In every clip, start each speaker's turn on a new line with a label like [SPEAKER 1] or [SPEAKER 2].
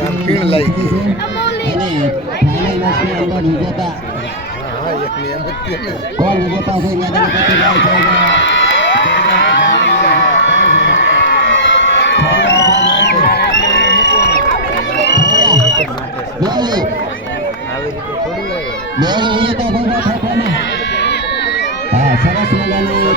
[SPEAKER 1] આમ પીણ ગઈ હા જ છે
[SPEAKER 2] કોણ
[SPEAKER 3] આવી રીતે થોડી હોય.
[SPEAKER 2] હા સરસ મજાની અંદર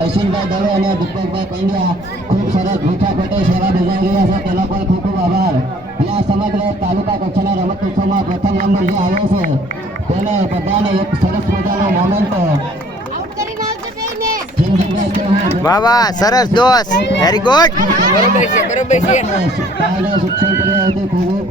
[SPEAKER 2] અશ્વિનભાઈ દવે અને દીપકભાઈ પંડ્યા ખૂબ સરસ મીઠા પેટે સેવા બજાવી રહ્યા છે તેનો પણ ખૂબ ખૂબ આભાર અને સમગ્ર તાલુકા કક્ષાના રમત પ્રથમ નંબર જે આવ્યો છે તેને બધાને એક સરસ મજાનો મોમેન્ટ
[SPEAKER 3] વાહ વાહ સરસ દોસ્ત વેરી ગુડ
[SPEAKER 2] બરોબર છે બરોબર છે. શિક્ષણ કરી હતી ખૂબ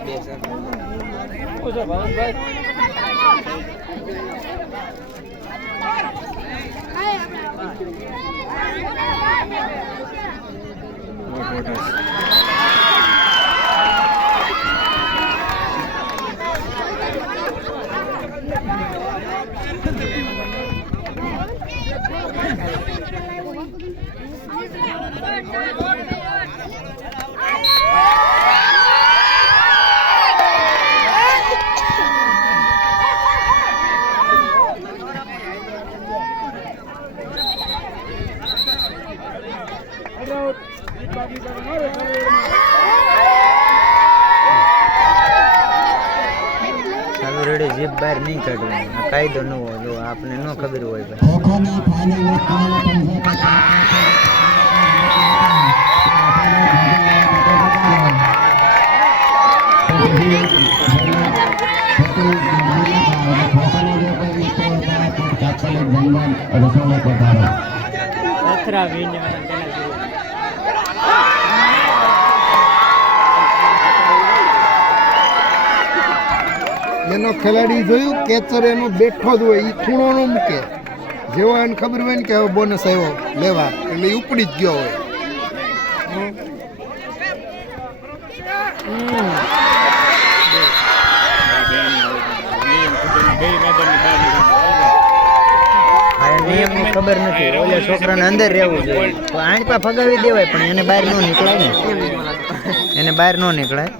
[SPEAKER 2] cabeça. Poxa, vai, vai. Boa, boa, guys. Thank
[SPEAKER 3] you. Ready jeep બહાર નહીં કાઢવાની. આ કાયદો ન હોય આપને ન ખબર
[SPEAKER 1] એનો ખેલાડી જોયું કેચર એનો બેઠો જ હોય એ ખૂણો નો મૂકે. જેવો એને ખબર હોય ને કે હવે બોનસ આવ્યો, લેવા. એટલે ઉપડી જ ગયો હોય.
[SPEAKER 3] નિયમની ખબર નથી, ઓલા છોકરાને અંદર રહેવું જોઈએ. તો પા ફગાવી દેવાય, પણ એને બહાર ન નીકળાય ને. એને બહાર ન નીકળાય.